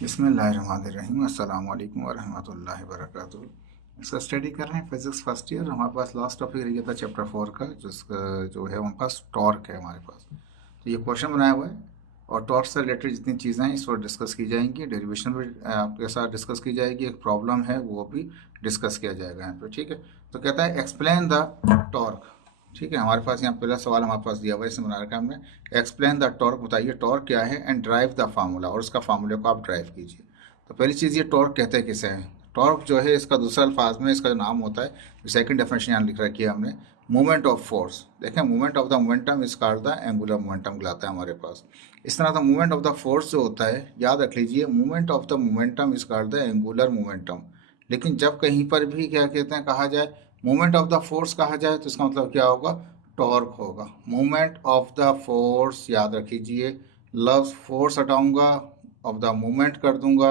बिस्मिल्लाहिर्रहमानिर्रहीम अस्सलाम वालेकुम वरहमतुल्लाहि वबरकातुहू। इसका स्टडी कर रहे हैं फिजिक्स फर्स्ट ईयर। हमारे पास लास्ट टॉपिक रह गया था चैप्टर 4 का, जिसका जो है हमारे पास टॉर्क है हमारे पास। तो ये क्वेश्चन बनाया हुआ है और टॉर्क से रिलेटेड जितनी चीज़ें हैं इस पर डिस्कस की जाएंगी। डेरिवेशन भी आपके साथ डिस्कस की जाएगी, एक प्रॉब्लम है वो भी डिस्कस किया जाएगा यहाँ पे, ठीक है। तो कहता है एक्सप्लेन द टॉर्क, ठीक है। हमारे पास यहाँ पहला सवाल हमारे पास दिया हुआ है, इसमें बना रखा है हमने, एक्सप्लेन द टॉर्क, बताइए टॉर्क क्या है, एंड ड्राइव द फार्मूला, और उसका फार्मूले को आप ड्राइव कीजिए। तो पहली चीज़, ये टॉर्क कहते हैं किसे हैं। टॉर्क जो है इसका दूसरा अल्फाज में इसका जो नाम होता है, सेकंड डेफिनेशन यहाँ लिख रखी है हमने, मूवमेंट ऑफ फोर्स। देखें, movement of the momentum is called the angular momentum कहलाता है हमारे पास। इस तरह का मूवमेंट ऑफ द फोर्स जो होता है, याद रख लीजिए, movement of the momentum is called the angular momentum. लेकिन जब कहीं पर भी क्या कहते हैं, कहा जाए मूवमेंट ऑफ द फोर्स कहा जाए, तो इसका मतलब क्या होगा, टॉर्क होगा। मूवमेंट ऑफ द फोर्स, याद रखिए, लफ्ज फोर्स हटाऊंगा, ऑफ द मूवमेंट कर दूंगा,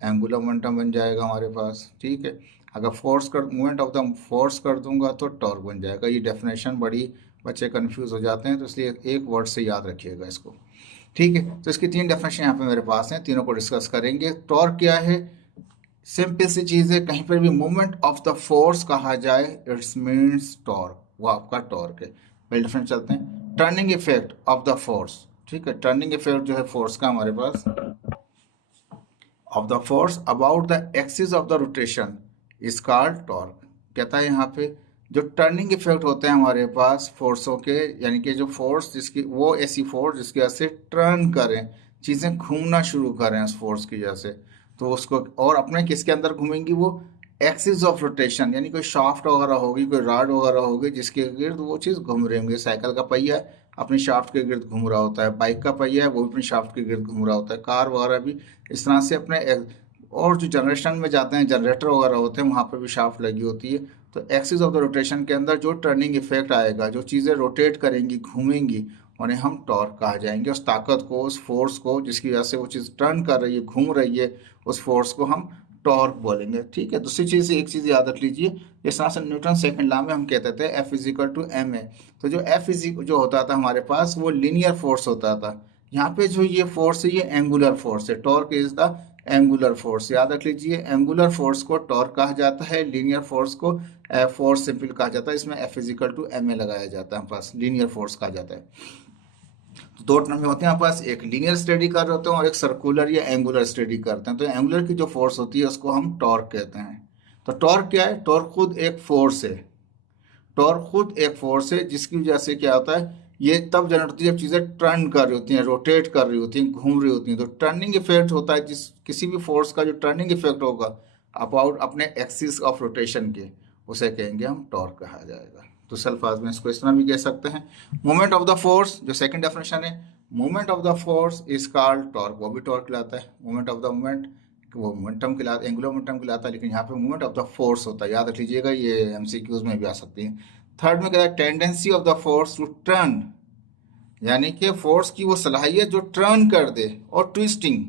एंगुलर मोमेंटम बन जाएगा हमारे पास, ठीक है। अगर फोर्स कर मूवमेंट ऑफ द फोर्स कर दूंगा तो टॉर्क बन जाएगा। ये डेफिनेशन बड़ी बच्चे कंफ्यूज हो जाते हैं, तो इसलिए एक वर्ड से याद रखिएगा इसको, ठीक है। तो इसकी तीन डेफिनेशन यहाँ पे मेरे पास हैं, तीनों को डिस्कस करेंगे। टॉर्क क्या है, सिंपल सी चीज़ है, कहीं पर भी मूवमेंट ऑफ द फोर्स कहा जाए इट्स मीन्स टॉर्क, वो आपका टॉर्क है। पहले डिफरेंस चलते हैं, turning effect of the force, ठीक है। टर्निंग इफेक्ट जो है फोर्स का हमारे पास, of the force about the axis of the rotation is called torque. कहता है यहाँ पे जो टर्निंग इफेक्ट होते हैं हमारे पास फोर्सों के, यानी कि जो फोर्स जिसकी, वो ऐसी फोर्स जिसकी वजह से टर्न करें, चीज़ें घूमना शुरू करें उस फोर्स की वजह से, तो उसको, और अपने किसके अंदर घूमेंगी, वो एक्सिस ऑफ रोटेशन, यानी कोई शाफ्ट वगैरह होगी, कोई रॉड वगैरह होगी जिसके गिर्द वो चीज़ घूम रही होंगी। साइकिल का पहिया अपनी शाफ्ट के गिर्द घूम रहा होता है, बाइक का पहिया है वो भी अपनी शाफ्ट के गिर्द घूम रहा होता है, कार वगैरह भी इस तरह से अपने। और जो जनरेशन में जाते हैं, जनरेटर वगैरह होते हैं, वहाँ पर भी शाफ्ट लगी होती है। तो एक्सिस ऑफ द रोटेशन के अंदर जो टर्निंग इफेक्ट आएगा, जो चीज़ें रोटेट करेंगी, घूमेंगी, उन्हें हम टॉर्क कहा जाएंगे। उस ताकत को, उस फोर्स को जिसकी वजह से वो चीज़ टर्न कर रही है, घूम रही है, उस फोर्स को हम टॉर्क बोलेंगे, ठीक है। दूसरी चीज़, एक चीज़ याद रख लीजिए, जिस तरह से न्यूटन सेकंड लॉ में हम कहते थे F is equal to M A, तो जो एफ इज जो होता था हमारे पास, वो लीनियर फोर्स होता था। यहाँ पे जो ये फोर्स है, ये एंगुलर फोर्स है। Torque is the angular force, याद रख लीजिए, एंगुलर फोर्स को टॉर्क कहा जाता है, लीनियर फोर्स को फोर्स सिंपल कहा जाता है। इसमें F is equal to M A लगाया जाता है, हमारे पास लीनियर फोर्स कहा जाता है। तो दो टर्म होते हैं हमारे पास, एक लीनियर स्टडी कर रहे होते हैं और एक सर्कुलर या एंगुलर स्टडी करते हैं। तो एंगुलर की जो फोर्स होती है उसको हम टॉर्क कहते हैं। तो टॉर्क क्या है, टॉर्क खुद एक फोर्स है। टॉर्क खुद एक फोर्स है जिसकी वजह से क्या होता है, ये तब जनरेट होती है जब चीज़ें टर्न कर रही होती हैं, रोटेट कर रही होती हैं, घूम रही होती हैं। तो टर्निंग इफेक्ट होता है, जिस किसी भी फोर्स का जो टर्निंग इफेक्ट होगा अबाउट अपने एक्सिस ऑफ रोटेशन के, उसे कहेंगे हम टॉर्क कहा जाएगा। तो अल्फाज में इसको इस तरह भी कह सकते हैं, मोमेंट ऑफ द फोर्स, जो सेकंड डेफिनेशन है, moment of the force is called torque, वो भी टॉर्क कहलाता है। मोमेंट ऑफ द मोमेंट, वो मोमेंटम कहलाता है, एंगुलर मोमेंटम कहलाता है, लेकिन यहाँ पे मोमेंट ऑफ द फोर्स होता है, याद रख लीजिएगा, ये एमसीक्यूज में भी आ सकती है। थर्ड में कहता है tendency of the force to turn, यानी कि फोर्स की वो सलाहियत जो टर्न कर दे और ट्विस्टिंग,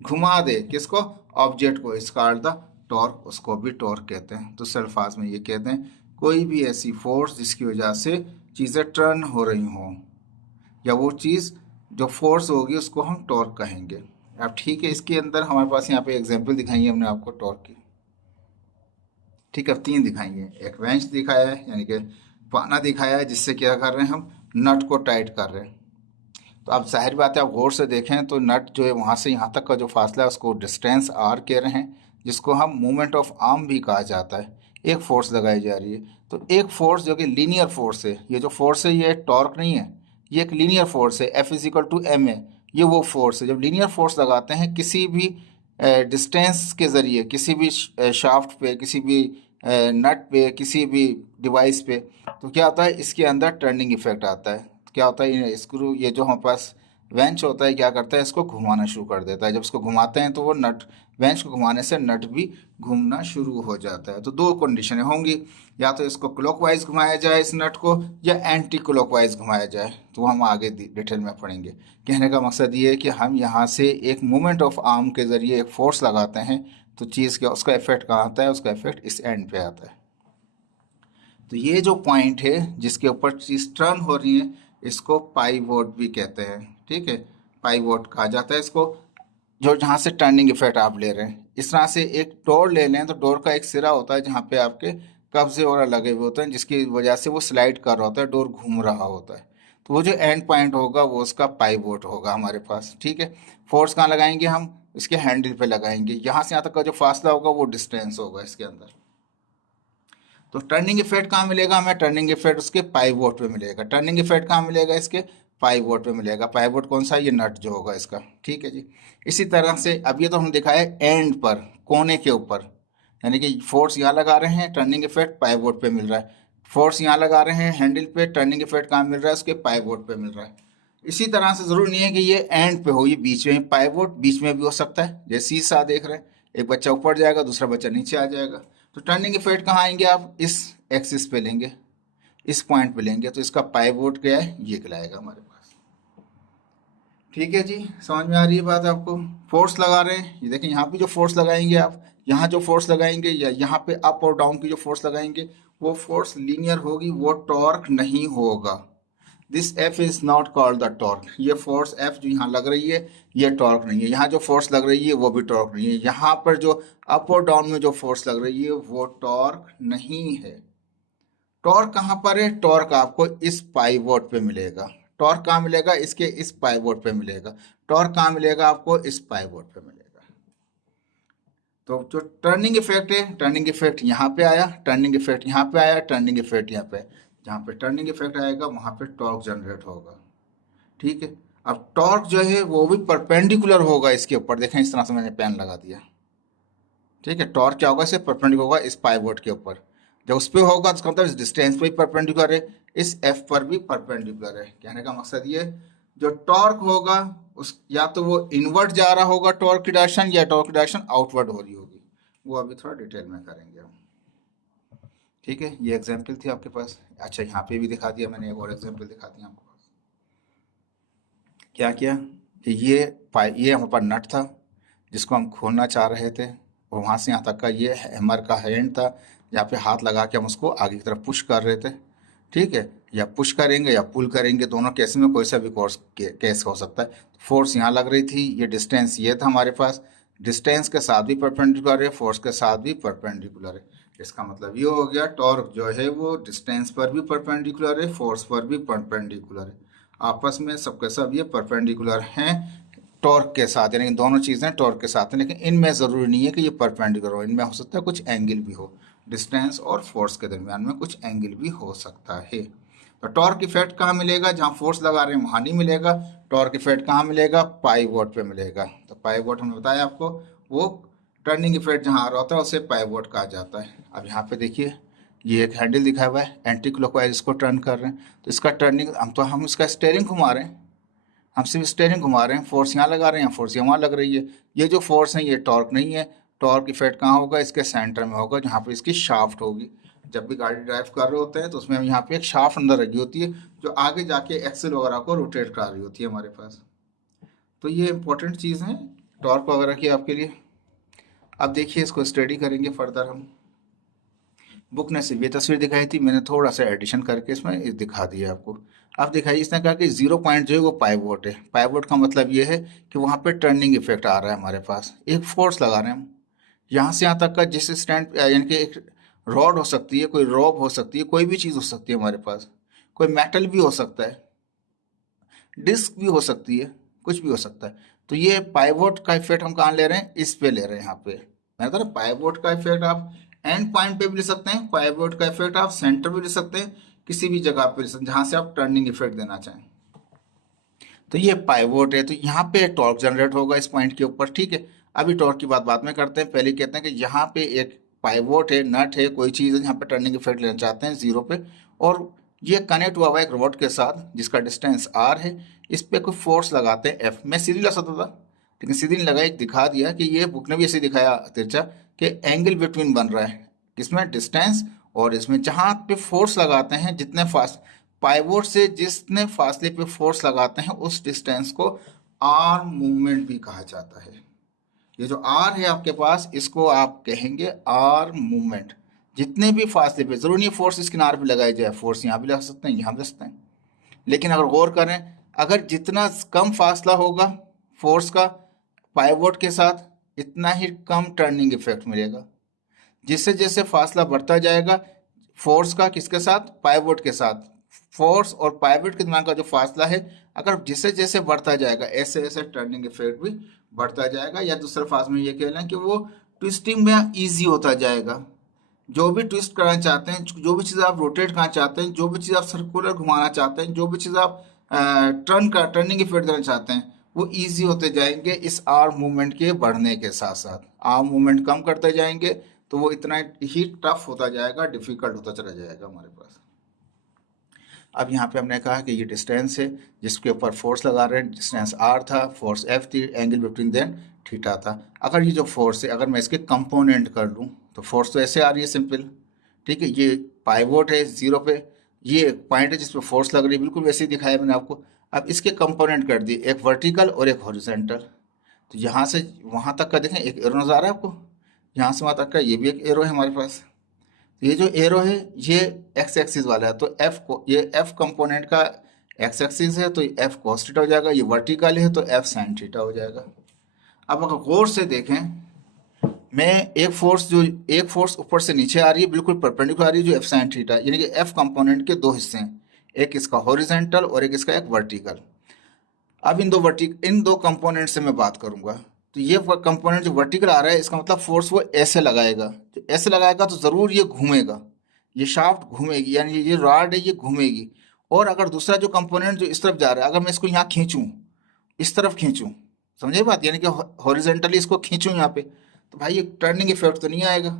घुमा दे, किसको, ऑब्जेक्ट को, इस कॉल्ड द टॉर्क, उसको भी टॉर्क कहते हैं। तो अल्फाज में ये कहते हैं कोई भी ऐसी फोर्स जिसकी वजह से चीज़ें टर्न हो रही हों, या वो चीज़ जो फोर्स होगी उसको हम टॉर्क कहेंगे। अब ठीक है, इसके अंदर हमारे पास यहाँ पे एग्जांपल दिखाई है हमने आपको टॉर्क की, ठीक है। अब तीन दिखाई है, एक बेंच दिखाया है, यानी कि पाना दिखाया है, जिससे क्या कर रहे हैं, हम नट को टाइट कर रहे हैं। तो अब जाहिर बात है, आप गौर से देखें तो नट जो है वहाँ से यहाँ तक का जो फासला है उसको डिस्टेंस आर कह रहे हैं, जिसको हम मूवमेंट ऑफ आर्म भी कहा जाता है। एक फोर्स लगाई जा रही है, तो एक फोर्स जो कि लीनियर फोर्स है, ये जो फोर्स है ये टॉर्क नहीं है, ये एक लीनियर फोर्स है, F is equal to M A, ये वो फोर्स है। जब लीनियर फोर्स लगाते हैं किसी भी डिस्टेंस के ज़रिए, किसी भी शाफ्ट पे, किसी भी नट पे, किसी भी डिवाइस पे, तो क्या होता है, इसके अंदर टर्निंग इफेक्ट आता है। क्या होता है, ये स्क्रू, ये जो हमारे पास वेंच होता है, क्या करता है, इसको घुमाना शुरू कर देता है। जब इसको घुमाते हैं तो वो नट, वेंच को घुमाने से नट भी घूमना शुरू हो जाता है। तो दो कंडीशनें होंगी, या तो इसको क्लॉकवाइज घुमाया जाए इस नट को, या एंटी क्लॉकवाइज घुमाया जाए, तो हम आगे डिटेल में पढ़ेंगे। कहने का मकसद ये है कि हम यहाँ से एक मूवमेंट ऑफ आर्म के ज़रिए एक फोर्स लगाते हैं, तो चीज़ का उसका इफेक्ट कहाँ आता है, उसका इफेक्ट इस एंड पे आता है। तो ये जो पॉइंट है जिसके ऊपर चीज़ टर्न हो रही है, इसको पाइवोट भी कहते हैं, ठीक है, पाइवोट कहा जाता है इसको। जो जहाँ से टर्निंग इफेक्ट आप ले रहे हैं, इस तरह से एक डोर ले लें तो डोर का एक सिरा होता है जहाँ पे आपके कब्जे और लगे हुए होते हैं, जिसकी वजह से वो स्लाइड कर रहा होता है, डोर घूम रहा होता है। तो वो जो एंड पॉइंट होगा वो उसका पाइवोट होगा हमारे पास, ठीक है। फोर्स कहाँ लगाएंगे हम? इसके हैंडल पे लगाएंगे। यहाँ से यहाँ तक का जो फासला होगा वो डिस्टेंस होगा इसके अंदर। तो टर्निंग इफेक्ट कहाँ मिलेगा हमें? टर्निंग इफेक्ट उसके पाइवोट पे मिलेगा। टर्निंग इफेक्ट कहाँ मिलेगा? इसके पाइवोट पे मिलेगा। पाइवोट कौन सा? ये नट जो होगा इसका, ठीक है जी। इसी तरह से अब ये तो हम दिखाए एंड पर, कोने के ऊपर, यानी कि फोर्स यहाँ लगा रहे हैं, टर्निंग इफेक्ट पाइवोट पे मिल रहा है। फोर्स यहाँ लगा रहे हैं हैंडल पे, टर्निंग इफेक्ट कहाँ मिल रहा है? उसके पाइवोट पे मिल रहा है। इसी तरह से जरूरी नहीं है कि ये एंड पे हो, ये बीच में, पाइवोट बीच में भी हो सकता है। जैसे सीसा देख रहे हैं, एक बच्चा ऊपर जाएगा, दूसरा बच्चा नीचे आ जाएगा। तो टर्निंग इफेक्ट कहाँ आएंगे? आप इस एक्सिस पे लेंगे, इस पॉइंट पे लेंगे, तो इसका पाइवोट क्या है? ये कहलाएगा हमारे पास। ठीक है जी, समझ में आ रही है बात आपको? फोर्स लगा रहे हैं, ये देखिए यहाँ पे जो फोर्स लगाएंगे आप, यहाँ जो फोर्स लगाएंगे या यहाँ पे अप और डाउन की जो फोर्स लगाएंगे, वो फोर्स लीनियर होगी, वो टॉर्क नहीं होगा। This F is not called the torque. ये फोर्स एफ जो यहाँ लग रही है ये टॉर्क नहीं है। यहाँ जो फोर्स लग रही है वो भी टॉर्क नहीं है। यहाँ पर जो अप और डाउन में जो फोर्स लग रही है वो टॉर्क नहीं है। टॉर्क कहाँ पर है? टॉर्क आपको इस पाइवोट पे मिलेगा। टॉर्क कहाँ मिलेगा? इसके इस पाइवोट पे मिलेगा। टॉर्क कहाँ मिलेगा आपको? इस पाइवोट पे मिलेगा। तो जो टर्निंग इफेक्ट है, टर्निंग इफेक्ट यहाँ पे आया, टर्निंग इफेक्ट यहाँ पे आया, टर्निंग इफेक्ट यहाँ पे। जहाँ पे टर्निंग इफेक्ट आएगा वहां पे टॉर्क जनरेट होगा, ठीक है। अब टॉर्क जो है वो भी परपेंडिकुलर होगा इसके ऊपर। देखें इस तरह से मैंने पेन लगा दिया, ठीक है। टॉर्क क्या होगा? इसे परपेंडिकुलर होगा इस पाइवोट के ऊपर। जब उस पर होगा तो इसका मतलब इस डिस्टेंस पे भी परपेंडिकुलर है, इस एफ पर भी परपेंडिकुलर है। कहने का मकसद ये, जो टॉर्क होगा उस या तो वो इनवर्ट जा रहा होगा टॉर्क की डायरेक्शन, या टॉर्क की डायरेक्शन आउटवर्ड हो रही होगी। वो अभी थोड़ा डिटेल में करेंगे हम, ठीक है। ये एग्जाम्पल थी आपके पास। अच्छा, यहाँ पे भी दिखा दिया मैंने, एक और एग्जाम्पल दिखा दिया आपको। क्या किया कि ये हमारे पास नट था जिसको हम खोलना चाह रहे थे, और वहां से यहाँ तक का ये हैमर का हैंड था जहाँ पे हाथ लगा के हम उसको आगे की तरफ पुश कर रहे थे, ठीक है। या पुश करेंगे या पुल करेंगे, दोनों केस में कोई सा भी कोर्स केस हो सकता है। फोर्स यहाँ लग रही थी, ये डिस्टेंस ये था हमारे पास, डिस्टेंस के साथ भी परपेंडिकुलर है, फोर्स के साथ भी परपेंडिकुलर है। इसका मतलब ये हो गया टॉर्क जो है वो डिस्टेंस पर भी परपेंडिकुलर है, फोर्स पर भी परपेंडिकुलर है। आपस में सबके सब ये परपेंडिकुलर हैं टॉर्क के साथ, यानी दोनों चीज़ें टॉर्क के साथ हैं। लेकिन इनमें ज़रूरी नहीं है कि ये परपेंडिकुलर हो, इनमें हो सकता है कुछ एंगल भी हो, डिस्टेंस और फोर्स के दरमियान में कुछ एंगल भी हो सकता है। तो टॉर्क इफेक्ट कहाँ मिलेगा? जहाँ फोर्स लगा रहे हैं वहाँ नहीं मिलेगा। टॉर्क इफेक्ट कहाँ मिलेगा? पाइवोट पे मिलेगा। तो पाइवोट हमने बताया आपको, वो टर्निंग इफेक्ट जहाँ आ रहा होता है उसे पाइवोट कहा जाता है। अब यहाँ पे देखिए, ये एक हैंडल दिखाया हुआ है, एंटी क्लॉकवाइज इसको टर्न कर रहे हैं। तो इसका टर्निंग हम इसका स्टेयरिंग घुमा रहे हैं, हम सिर्फ स्टेयरिंग घुमा रहे हैं, फोर्स यहाँ लगा रहे हैं, फोर्स यहाँ लग रही है। ये जो फोर्स है ये टॉर्क नहीं है। टॉर्क इफेक्ट कहाँ होगा? इसके सेंटर में होगा, जहाँ पे इसकी शाफ्ट होगी। जब भी गाड़ी ड्राइव कर रहे होते हैं तो उसमें यहाँ पे एक शाफ्ट अंदर लगी होती है जो आगे जाके एक्सेल वगैरह को रोटेट कर रही होती है हमारे पास। तो ये इंपॉर्टेंट चीज़ है टॉर्क वगैरह की आपके लिए। अब देखिए, इसको स्टडी करेंगे फर्दर हम। बुक ने सिर्फ ये तस्वीर दिखाई थी, मैंने थोड़ा सा एडिशन करके इसमें दिखा दिया आपको। अब दिखाइए, इसने कहा कि 0 पॉइंट जो है वो पाइवोट है। पाइवोट का मतलब ये है कि वहाँ पे टर्निंग इफेक्ट आ रहा है हमारे पास, एक फोर्स लगा रहे हैं हम यहाँ से यहाँ तक का, जिस स्टैंड यानी कि एक रॉड हो सकती है, कोई रॉब हो सकती है, कोई भी चीज़ हो सकती है हमारे पास, कोई मेटल भी हो सकता है, डिस्क भी हो सकती है, कुछ भी हो सकता है। तो ये पाइवोट का इफेक्ट हम कहाँ ले रहे हैं? इस पे ले रहे हैं। यहाँ पे मैंने कहा पाइवोट का इफेक्ट आप एंड पॉइंट पे भी ले सकते हैं, पाइवोट का इफेक्ट आप सेंटर भी ले सकते हैं, किसी भी जगह पे ले सकते हैं जहाँ से आप टर्निंग इफेक्ट देना चाहें। तो ये पाइवोट है, तो यहाँ पे टॉर्क जनरेट होगा इस पॉइंट के ऊपर, ठीक है। अभी टॉर्क की बात बाद में करते हैं, पहले कहते हैं कि यहाँ पे एक पाइवोट है, नट है, कोई चीज़ है जहाँ पे टर्निंग इफेक्ट लेना चाहते हैं 0 पे, और ये कनेक्ट हुआ हुआ है एक रॉड के साथ जिसका डिस्टेंस r है। इस पे कोई फोर्स लगाते हैं F। मैं सीधी लगा सकता था लेकिन सीधी नहीं लगाई, दिखा दिया कि ये बुक ने भी ऐसे दिखाया तिरछा कि एंगल बिटवीन बन रहा है किसमें? डिस्टेंस और इसमें। जहाँ पे फोर्स लगाते हैं, जितने फास्ट पाइवोट से जितने फासले पे फोर्स लगाते हैं उस डिस्टेंस को आर्म मूवमेंट भी कहा जाता है। ये जो आर है आपके पास, इसको आप कहेंगे आर्म मूवमेंट। जितने भी फासले पे, जरूर नहीं फोर्स इस किनारे पे लगाई जाए, फोर्स यहाँ भी लगा सकते हैं, यहाँ भी लगा सकते हैं। लेकिन अगर गौर करें, अगर जितना कम फासला होगा फोर्स का पाइवोट के साथ इतना ही कम टर्निंग इफेक्ट मिलेगा। जिससे जैसे फासला बढ़ता जाएगा फोर्स का, किसके साथ, पाइवोट के साथ, फोर्स और पाइवोट के दरमियान का जो फासला है अगर जैसे जैसे बढ़ता जाएगा ऐसे ऐसे टर्निंग इफेक्ट भी बढ़ता जाएगा। या दूसरे फास में ये कह लें कि वो ट्विस्टिंग में इजी होता जाएगा। जो भी ट्विस्ट करना चाहते हैं, जो भी चीज़ आप रोटेट करना चाहते हैं, जो भी चीज़ आप सर्कुलर घुमाना चाहते हैं, जो भी चीज़ आप टर्निंग इफेक्ट देना चाहते हैं, वो इजी होते जाएंगे इस आर्म मूवमेंट के बढ़ने के साथ साथ। आर्म मूवमेंट कम करते जाएंगे तो वो इतना ही टफ होता जाएगा, डिफिकल्ट होता चला जाएगा हमारे पास। अब यहाँ पे हमने कहा कि ये डिस्टेंस है जिसके ऊपर फोर्स लगा रहे हैं, डिस्टेंस आर था, फोर्स एफ थी, एंगल बिटवीन देन थीटा था। अगर ये जो फोर्स है अगर मैं इसके कंपोनेंट कर लूँ तो फोर्स तो ऐसे आ रही है सिंपल, ठीक है। ये पाइवोट है जीरो पे, ये पॉइंट है जिस पे फोर्स लग रही है, बिल्कुल वैसे ही दिखाया मैंने आपको। अब इसके कंपोनेंट कर दिए, एक वर्टिकल और एक हॉरिजॉन्टल। तो यहाँ से वहाँ तक का देखें एक एरो नजर आ रहा है आपको, यहाँ से वहाँ तक का ये भी एक एरो है हमारे पास। तो ये जो एरो है ये एक्स एक्सिस वाला है, तो एफ को ये एफ कंपोनेंट का एक्स एक्सिस है तो एफ cos थीटा हो जाएगा। ये वर्टिकल है तो एफ sin थीटा हो जाएगा। अब अगर गौर से देखें, मैं एक फोर्स ऊपर से नीचे आ रही है बिल्कुल परपेंडिकुलर आ रही है जो एफ sin थीटा, यानी कि एफ कंपोनेंट के दो हिस्से हैं, एक इसका हॉरिजॉन्टल और एक इसका एक वर्टिकल। अब इन दो कंपोनेंट से मैं बात करूंगा। तो ये कंपोनेंट जो वर्टिकल आ रहा है इसका मतलब फोर्स वो ऐसे लगाएगा, तो ऐसे लगाएगा तो जरूर ये घूमेगा, ये शाफ्ट घूमेगी, यानी ये रॉड है ये घूमेगी। और अगर दूसरा जो कंपोनेंट जो इस तरफ जा रहा है अगर मैं इसको यहाँ खींचूं, इस तरफ खींचूं, समझे बात, यानी कि हॉरिजॉन्टली इसको खींचूं यहाँ पे, तो भाई ये टर्निंग इफेक्ट तो नहीं आएगा।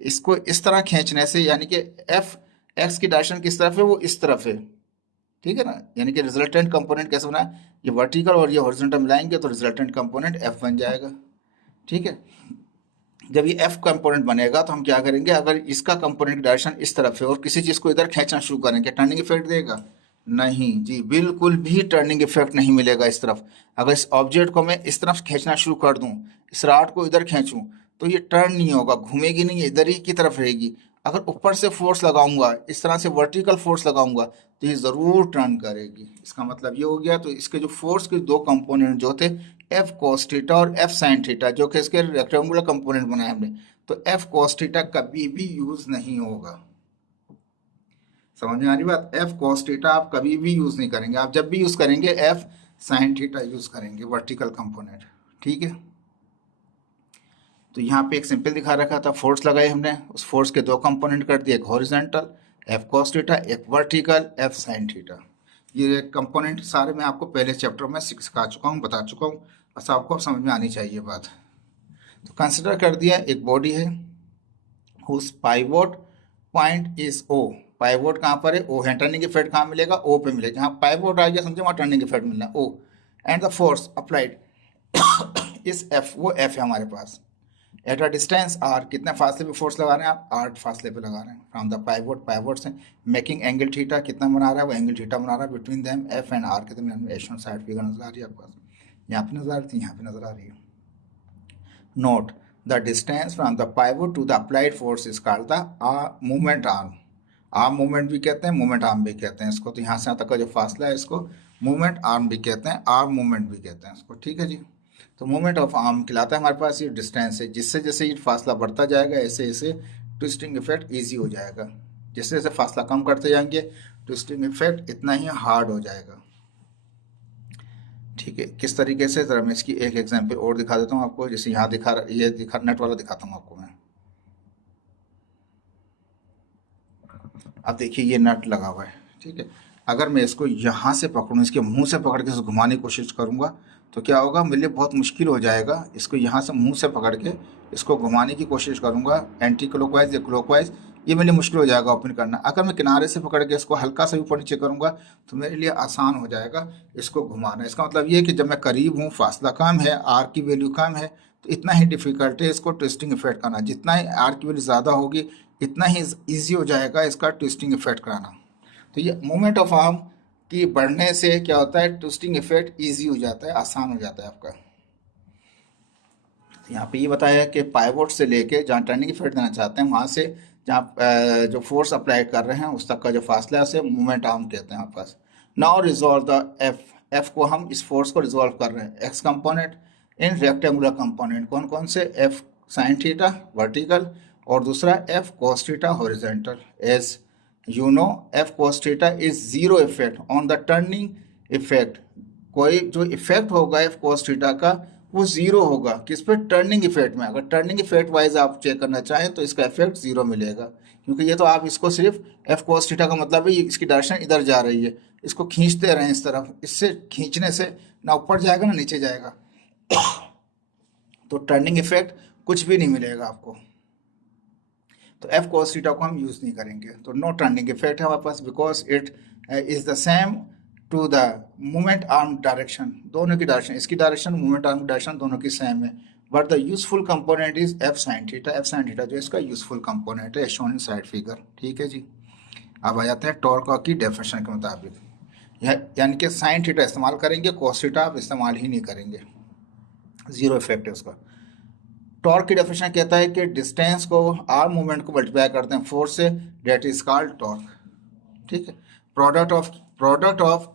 इसको इस तरह खींचने से यानी कि एफ एक्स की डायरेक्शन किस तरफ है, वो इस तरफ है, ठीक है ना। यानी कि रिजल्टेंट कंपोनेंट कैसे बना है, ये वर्टिकल और ये हॉरिजॉन्टल मिलाएंगे तो रिजल्टेंट कंपोनेंट एफ बन जाएगा, ठीक है। जब ये एफ कंपोनेंट बनेगा तो हम क्या करेंगे, अगर इसका कंपोनेंट की डायरेक्शन इस तरफ है और किसी चीज को इधर खींचना शुरू करेंगे, टर्निंग इफेक्ट देगा, नहीं जी, बिल्कुल भी टर्निंग इफेक्ट नहीं मिलेगा इस तरफ। अगर इस ऑब्जेक्ट को मैं इस तरफ खींचना शुरू कर दूं, इस रॉड को इधर खींचूं, तो ये टर्न नहीं होगा, घूमेगी नहीं, इधर ही की तरफ रहेगी। अगर ऊपर से फोर्स लगाऊंगा, इस तरह से वर्टिकल फोर्स लगाऊंगा, तो ये जरूर टर्न करेगी। इसका मतलब ये हो गया। तो इसके जो फोर्स के दो कंपोनेंट जो थे एफ cos थीटा और एफ sin थीटा, जो कि इसके रेक्टेंगुलर कंपोनेंट बनाए हमने, तो एफ cos थीटा कभी भी यूज नहीं होगा। समझ में आ रही बात, एफ cos थीटा आप कभी भी यूज नहीं करेंगे, आप जब भी यूज करेंगे एफ sin थीटा यूज करेंगे, वर्टिकल कंपोनेंट, ठीक है। तो यहाँ पे एक सिंपल दिखा रखा था, फोर्स लगाई हमने, उस फोर्स के दो कंपोनेंट कर दिए, एक हॉरिजॉन्टल एफ cos थीटा, एक वर्टिकल एफ sin थीटा। ये कंपोनेंट सारे मैं आपको पहले चैप्टर में सिखा चुका हूँ, बता चुका हूँ, बस आपको अब समझ में आनी चाहिए बात। तो कंसिडर कर दिया एक बॉडी है whose pivot point is O. Pivot कहाँ पर है, ओ है। टर्निंग इफेक्ट कहाँ मिलेगा, ओ पे मिलेगा। जहाँ पाइवोट आ गया समझे वहाँ टर्निंग इफेक्ट मिलना है, ओ। एंड द फोर्स अप्लाइड इस एफ, वो एफ है हमारे पास। एट अ डिस्टेंस आर, कितने फासले पे फोर्स लगा रहे हैं आप, 8 फासले पे लगा रहे हैं फ्रॉम द पाइवोट, पाइवोट से मेकिंग एंगल थीटा, कितना बना रहा है वो एंगल थीटा बना रहा है between them F and R के दरमियान में। एशनल साइड फिगर नजर आ रही है आपके पास, यहाँ पे नजर आ रही थी, यहाँ पे नजर आ रही है। Note the distance from the pivot to the applied force is called the movement arm. Arm movement भी कहते हैं, मूवमेंट आर्म भी कहते हैं इसको। तो यहाँ से यहाँ तक का जो फासला है इसको मूवमेंट आर्म भी कहते हैं, आर्म मूवमेंट भी कहते हैं इसको, ठीक है जी। तो मूवमेंट ऑफ आर्म कहलाता है हमारे पास ये डिस्टेंस है। जिससे जैसे ये फासला बढ़ता जाएगा ऐसे ऐसे ट्विस्टिंग इफेक्ट इजी हो जाएगा। जैसे जैसे फासला कम करते जाएंगे ट्विस्टिंग इफेक्ट इतना ही हार्ड हो जाएगा, ठीक है। किस तरीके से, जरा मैं इसकी एक एग्जांपल और दिखा देता हूँ आपको। जैसे यहाँ दिखा नेट वाला दिखाता हूँ आपको मैं। अब देखिए ये नट लगा हुआ है, ठीक है। अगर मैं इसको यहाँ से पकड़ूँ, इसके मुंह से पकड़ के इसको घुमाने की कोशिश करूँगा तो क्या होगा, मेरे लिए बहुत मुश्किल हो जाएगा। इसको यहाँ से मुंह से पकड़ के इसको घुमाने की कोशिश करूँगा एंटी क्लॉकवाइज या क्लॉकवाइज, ये मेरे लिए मुश्किल हो जाएगा ओपन करना। अगर मैं किनारे से पकड़ के इसको हल्का सा ऊपर नीचे करूँगा तो मेरे लिए आसान हो जाएगा इसको घुमाना। इसका मतलब ये है कि जब मैं करीब हूँ, फासला कम है, आर की वैल्यू कम है, तो इतना ही डिफिकल्ट है इसको ट्विस्टिंग इफेक्ट करना। जितना ही आर की वैल्यू ज़्यादा होगी इतना ही ईजी हो जाएगा इसका ट्विस्टिंग इफेक्ट कराना। तो ये मूवमेंट ऑफ आर्म की बढ़ने से क्या होता है, ट्विस्टिंग इफेक्ट ईजी हो जाता है, आसान हो जाता है आपका। यहाँ पे ये बताया कि पाइवोट से लेके जहाँ टर्निंग इफेक्ट देना चाहते हैं वहाँ से जहाँ जो फोर्स अप्लाई कर रहे हैं उस तक का जो फासला है उसे मूवमेंट आर्म कहते हैं आपके पास। Now resolve the F, F को हम इस फोर्स को रिजॉल्व कर रहे हैं। X component in rectangular component. कौन कौन से? एफ साइन थीटा वर्टिकल और दूसरा F cos theta horizontal. As you know F cos theta is zero effect on the turning effect. कोई जो इफेक्ट होगा एफ कॉस थीटा का वो जीरो होगा किस पे? टर्निंग इफेक्ट में। अगर टर्निंग इफेक्ट वाइज आप चेक करना चाहें तो इसका इफेक्ट जीरो मिलेगा, क्योंकि ये तो आप इसको सिर्फ एफ कॉस थीटा का मतलब है इसकी डायरेक्शन इधर जा रही है, इसको खींचते रहें इस तरफ, इससे खींचने से ना ऊपर जाएगा ना नीचे जाएगा, तो टर्निंग इफेक्ट कुछ भी नहीं मिलेगा आपको। तो एफ कॉस थीटा को हम यूज नहीं करेंगे, तो नो टर्निंग इफेक्ट है हमारे पास, because it is the same to the movement arm direction. दोनों की डायरेक्शन, इसकी डायरेक्शन मूवमेंट आर्म डायरेक्शन दोनों की सेम है, but the useful component is F sine theta. F sine theta जो इसका यूजफुल कंपोनेंट है, शोन इन साइड फिगर। ठीक है जी। अब आ जाते हैं टॉर्क की डेफिनेशन के मुताबिक, यानी कि साइन थीटा इस्तेमाल करेंगे, कॉस थीटा आप इस्तेमाल ही नहीं करेंगे, जीरो इफेक्ट है उसका। टॉर्क की डेफिनेशन कहता है कि डिस्टेंस को आर्म मूवमेंट को मल्टीप्लाई करते हैं फोर्स से, डेट इज कॉल्ड टॉर्क। ठीक है। Product of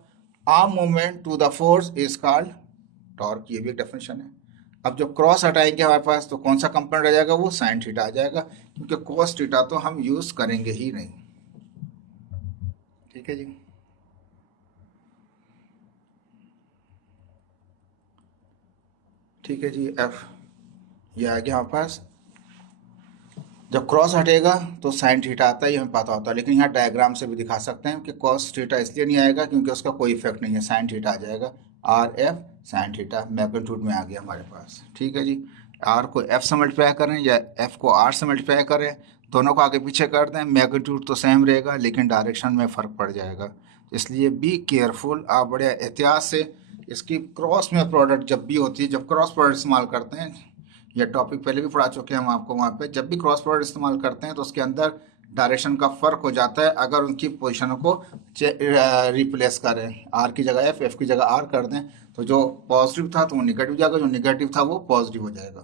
arm movement to the force is called torque, ये भी एक डेफिनेशन है। अब जब क्रॉस हटाएंगे हमारे पास तो कौन सा कंपोनेंट आ जाएगा? वो साइन थीटा आ जाएगा, क्योंकि कॉस थीटा तो हम यूज करेंगे ही नहीं। ठीक है जी। ठीक है जी। एफ ये आ गया हमारे पास। जब क्रॉस हटेगा तो साइन थीटा आता है, ये हमें पता होता है, लेकिन यहाँ डायग्राम से भी दिखा सकते हैं कि कॉस थीटा इसलिए नहीं आएगा क्योंकि उसका कोई इफेक्ट नहीं है, साइन थीटा आ जाएगा। R F sine theta magnitude में आ गया हमारे पास। ठीक है जी। आर को एफ से मल्टीप्लाई करें या एफ को आर से मल्टीप्लाई करें, दोनों को आगे पीछे कर दें, मैग्नीट्यूड तो सेम रहेगा लेकिन डायरेक्शन में फ़र्क पड़ जाएगा। इसलिए बी केयरफुल, आप बड़े एहतियात से इसकी क्रॉस में प्रोडक्ट जब भी होती है, जब क्रॉस प्रोडक्ट इस्तेमाल करते हैं, यह टॉपिक पहले भी पढ़ा चुके हैं हम आपको वहाँ पे, जब भी क्रॉस प्रोडक्ट इस्तेमाल करते हैं तो उसके अंदर डायरेक्शन का फर्क हो जाता है अगर उनकी पोजीशनों को रिप्लेस करें, आर की जगह एफ, एफ की जगह आर कर दें, तो जो पॉजिटिव था तो वो निगेटिव हो जाएगा, जो निगेटिव था वो पॉजिटिव हो जाएगा।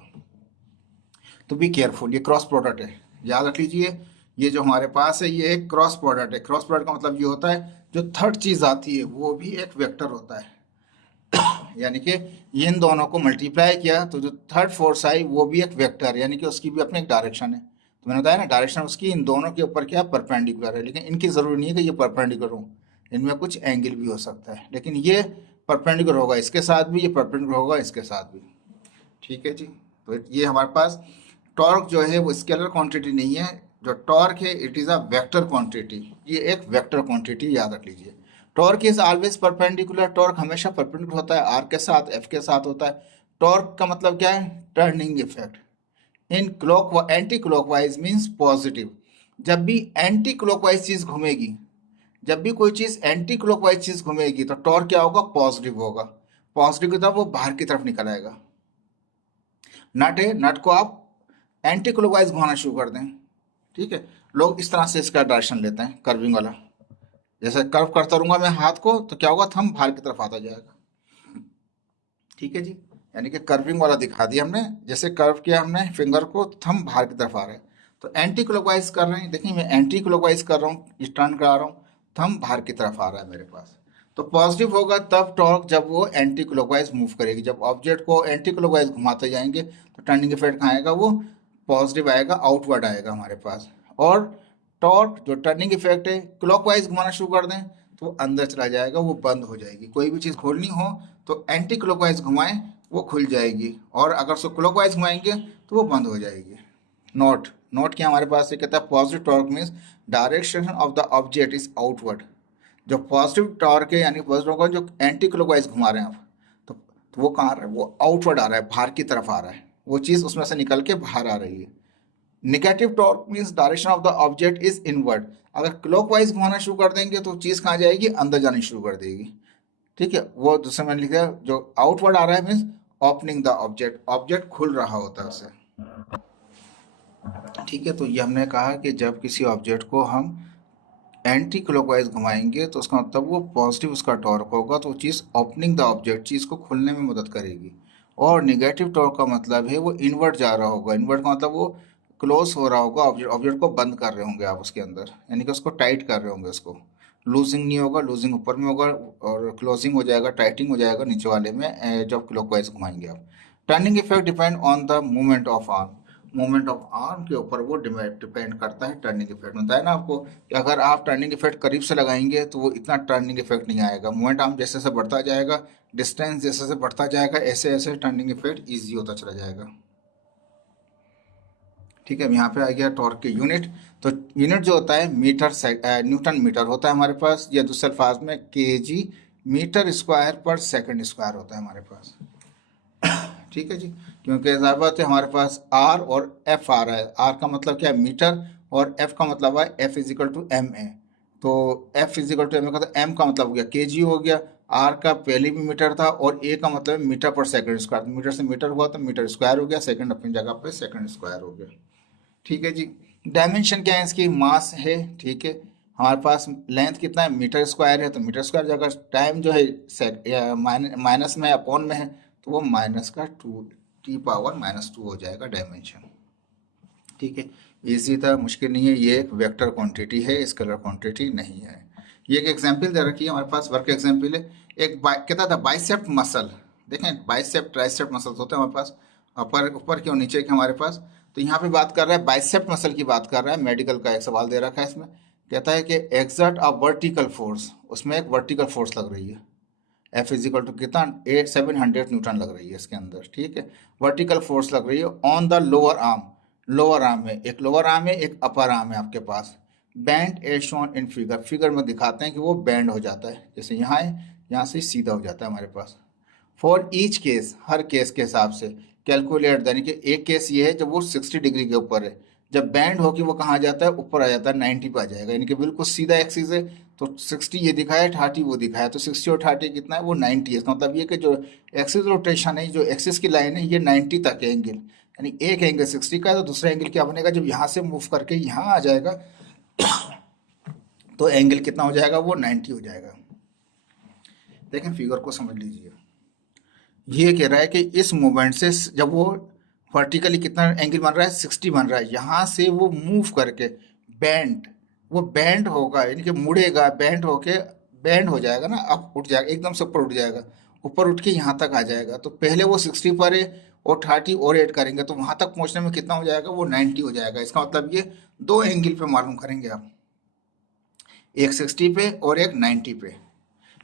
तो बी केयरफुल, ये क्रॉस प्रोडक्ट है, याद रख लीजिए। ये जो हमारे पास है ये एक क्रॉस प्रोडक्ट है। क्रॉस प्रोडक्ट का मतलब ये होता है जो थर्ड चीज़ आती है वो भी एक वेक्टर होता है, यानी कि इन दोनों को मल्टीप्लाई किया तो जो थर्ड फोर्स आई वो भी एक वेक्टर, यानी कि उसकी भी अपनी एक डायरेक्शन है। तो मैंने बताया ना, डायरेक्शन उसकी इन दोनों के ऊपर क्या परपेंडिकुलर है, लेकिन इनकी ज़रूरी नहीं है कि ये परपेंडिकुलर हो, इनमें कुछ एंगल भी हो सकता है, लेकिन ये परपेंडिकुलर होगा इसके साथ भी, ये परपेंडिकुलर होगा इसके साथ भी। ठीक है जी। तो ये हमारे पास टॉर्क जो है वो स्केलर क्वांटिटी नहीं है, जो टॉर्क है it is a vector quantity, ये एक वेक्टर क्वांटिटी, याद रख लीजिए। Torque is always perpendicular, torque हमेशा परपेंडिकुलर होता है, आर के साथ एफ के साथ होता है। टॉर्क का मतलब क्या है? Turning effect. In clock anti clockwise means positive. जब भी एंटी क्लॉकवाइज चीज घूमेगी, जब भी कोई चीज एंटी क्लॉकवाइज चीज घूमेगी तो टॉर्क क्या होगा? पॉजिटिव होगा। पॉजिटिव की तरफ वो बाहर की तरफ निकल आएगा। नट है, नट को आप एंटी क्लॉकवाइज घुमाना शुरू कर दें, ठीक है, लोग इस तरह से इसका डायरेक्शन लेते हैं कर्विंग वाला, जैसे कर्व करता रहूंगा मैं हाथ को तो क्या होगा? थंब बाहर की तरफ आता जाएगा। ठीक है जी। यानी कि कर्विंग वाला दिखा दिया हमने, जैसे कर्व किया हमने फिंगर को, थंब बाहर की तरफ आ रहा है, तो एंटी क्लॉकवाइज कर रहे हैं। देखिए मैं एंटी क्लॉकवाइज कर रहा हूँ, टर्न करा रहा हूँ, थंब बाहर की तरफ आ रहा है मेरे पास। तो पॉजिटिव होगा तब टॉर्क जब वो एंटी क्लॉकवाइज मूव करेगी। जब ऑब्जेक्ट को एंटी क्लॉकवाइज घुमाते जाएंगे तो टर्निंग इफेक्ट कहाँ आएगा? वो पॉजिटिव आएगा, आउटवर्ड आएगा हमारे पास। और टॉर्क जो टर्निंग इफेक्ट है, क्लॉकवाइज घुमाना शुरू कर दें तो अंदर चला जाएगा, वो बंद हो जाएगी। कोई भी चीज़ खोलनी हो तो एंटी क्लॉकवाइज घुमाएं, वो खुल जाएगी, और अगर उसको क्लॉकवाइज घुमाएंगे तो वो बंद हो जाएगी। नोट नोट क्या हमारे पास ये कहता है? Positive torque means direction of the object is outward. जो पॉजिटिव टॉर्क है यानी पॉजिटिव टॉर्क जो एंटी क्लॉकवाइज घुमा रहे हैं आप, तो वो कहाँ आ रहा है? वो आउटवर्ड आ रहा है, बाहर की तरफ आ रहा है, वो चीज़ उसमें से निकल के बाहर आ रही है। Negative torque means direction of the object is inward. अगर क्लॉकवाइज घुमाना शुरू कर देंगे तो चीज कहाँ जाएगी? अंदर जानी शुरू कर देगी। ठीक है, वो दूसरे मैंने लिखा जो आउटवर्ड आ रहा है means opening the object, object खुल रहा होता है उससे। ठीक है, तो ये हमने कहा कि जब किसी ऑब्जेक्ट को हम एंटी क्लॉकवाइज घुमाएंगे तो उसका मतलब वो पॉजिटिव उसका टॉर्क होगा, तो चीज़ ओपनिंग द ऑब्जेक्ट, चीज़ को खुलने में मदद करेगी। और निगेटिव टॉर्क का मतलब है वो इनवर्ट जा रहा होगा। इनवर्ट का मतलब वो क्लोज हो रहा होगा, ऑब्जेक्ट को बंद कर रहे होंगे आप उसके अंदर, यानी कि उसको टाइट कर रहे होंगे, उसको लूजिंग नहीं होगा, लूजिंग ऊपर में होगा और क्लोजिंग हो जाएगा, टाइटिंग हो जाएगा नीचे वाले में जब क्लॉकवाइज घुमाएंगे आप। Turning effect depend on the movement of arm, movement of arm के ऊपर वो डिपेंड करता है टर्निंग इफेक्ट। बताया ना आपको कि अगर आप टर्निंग इफेक्ट करीब से लगाएंगे तो वो इतना टर्निंग इफेक्ट नहीं आएगा, मूवमेंट आर्म जैसे जैसे बढ़ता जाएगा, डिस्टेंस जैसे जैसे बढ़ता जाएगा, ऐसे ऐसे टर्निंग इफेक्ट ईजी होता चला जाएगा। ठीक है, अब यहाँ पे आ गया टॉर्क के यूनिट। तो यूनिट जो होता है मीटर न्यूटन मीटर होता है हमारे पास, या दूसरे अल्फाज में केजी मीटर स्क्वायर पर सेकंड स्क्वायर होता है हमारे पास। ठीक है जी, क्योंकि ज़ाहिर बात है हमारे पास आर और एफ आ रहा है। आर का मतलब क्या है मीटर, और एफ का मतलब है F is equal to M A. तो F is equal to M A का, तो एम का मतलब हो गया केजी हो गया, आर का पहले भी मीटर था, और ए का मतलब है मीटर पर सेकंड स्क्वायर। मीटर से मीटर हुआ तो मीटर स्क्वायर हो गया, सेकंड अपनी जगह पे सेकंड स्क्वायर हो गया। ठीक है जी, डायमेंशन क्या है इसकी, मास है। ठीक है, हमारे पास लेंथ कितना है, मीटर स्क्वायर है, तो मीटर स्क्वायर जगह टाइम जो है माइनस में अपॉन में है, तो वो माइनस का 2 हो जाएगा डायमेंशन। ठीक है, इजी था, मुश्किल नहीं है। ये एक वेक्टर क्वांटिटी है, स्केलर क्वांटिटी नहीं है। ये एक एग्जांपल दे रखी है हमारे पास, वर्क एग्जांपल है। एक कहता था बाइसेप्ट मसल, देखें बाइसेप्ट ट्राइसेप्ट मसल होते हैं हमारे पास, ऊपर ऊपर के और नीचे के हमारे पास। तो यहाँ पे बात कर रहा है बाइसेप्ट मसल की बात कर रहा है, मेडिकल का एक सवाल दे रखा है इसमें। कहता है कि एक्सर्ट अ वर्टिकल फोर्स, उसमें एक वर्टिकल फोर्स लग रही है, एफ इजिकल टू कितना 700 न्यूटन लग रही है इसके अंदर। ठीक है, वर्टिकल फोर्स लग रही है on the lower arm, lower arm में एक लोअर आर्म है, एक अपर आर्म है आपके पास। Bend as shown in figure, figure में दिखाते हैं कि वो बैंड हो जाता है, जैसे यहाँ है, यहाँ से सीधा हो जाता है हमारे पास। फॉर ईच केस, हर केस के हिसाब से कैलकुलेट, यानी कि एक केस ये है जब वो 60 डिग्री के ऊपर है, जब बैंड होके वो कहाँ जाता है, ऊपर आ जाता है, 90 पे आ जाएगा, यानी कि बिल्कुल सीधा एक्सिस है। तो 60 ये दिखाया, 30 वो दिखाया, तो 60 और 30 कितना है, वो 90 है। इसका मतलब ये कि जो एक्सिस रोटेशन है, जो एक्सिस की लाइन है, ये 90 तक है एंगल, यानी एक एंगल 60 का है, तो दूसरा एंगल क्या बनेगा, जब यहाँ से मूव करके यहाँ आ जाएगा तो एंगल कितना हो जाएगा, वो 90 हो जाएगा। देखें फिगर को समझ लीजिए, ये कह रहा है कि इस मूवमेंट से जब वो वर्टिकली कितना एंगल बन रहा है, 60 बन रहा है, यहाँ से वो मूव करके बैंड, वो बैंड होगा, यानी कि मुड़ेगा, बैंड होके बैंड हो जाएगा ना, अब उठ जाएगा, एकदम से ऊपर उठ जाएगा, ऊपर उठ के यहाँ तक आ जाएगा। तो पहले वो 60 पर है और 30 और ऐड करेंगे, तो वहाँ तक पहुँचने में कितना हो जाएगा, वो 90 हो जाएगा। इसका मतलब ये दो एंगल पे मालूम करेंगे आप, एक 60 पे और एक 90 पे,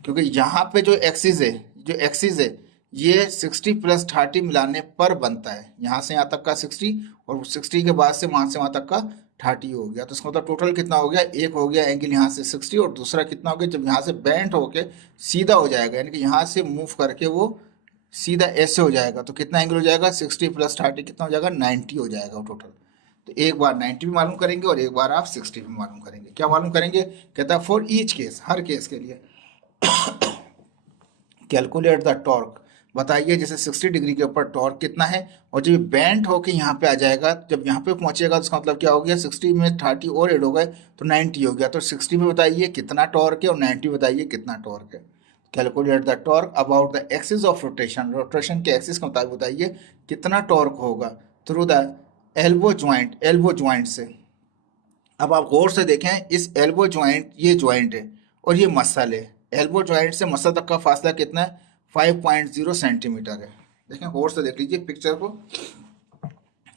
क्योंकि यहाँ पे जो एक्सिस है, जो एक्सिस है ये 60 प्लस 30 मिलाने पर बनता है, यहाँ से यहाँ तक का 60 और 60 के बाद से वहाँ तक का 30 हो गया। तो इसका मतलब टोटल कितना हो गया, एक हो गया एंगल यहाँ से 60, और दूसरा कितना हो गया, जब यहाँ से बेंट होके सीधा हो जाएगा, यानी कि यहाँ से मूव करके वो सीधा ऐसे हो जाएगा, तो कितना एंगल हो जाएगा, 60 प्लस 30 कितना हो जाएगा, 90 हो जाएगा टोटल। तो एक बार 90 भी मालूम करेंगे और एक बार आप 60 भी मालूम करेंगे। क्या मालूम करेंगे, कहता है फॉर ईच केस, हर केस के लिए कैलकुलेट द टॉर्क, बताइए जैसे 60 डिग्री के ऊपर टॉर्क कितना है, और जब बैंड होके यहाँ पे आ जाएगा, जब यहाँ पे पहुंचेगा तो इसका मतलब क्या हो गया, 60 में 30 और ऐड हो गए तो 90 हो गया। तो 60 में बताइए कितना टॉर्क है और 90 बताइए कितना टॉर्क है। Calculate the torque about the axis of rotation, rotation के एक्सिस के मुताबिक बताइए कितना टॉर्क होगा through the elbow joint, elbow joint से। अब आप गौर से देखें, इस एल्बो ज्वाइंट, ये ज्वाइंट है और ये मसल है, एल्बो ज्वाइंट से मसल तक का फासला कितना है, 5.0 सेंटीमीटर है। देखें गौर से देख लीजिए पिक्चर को,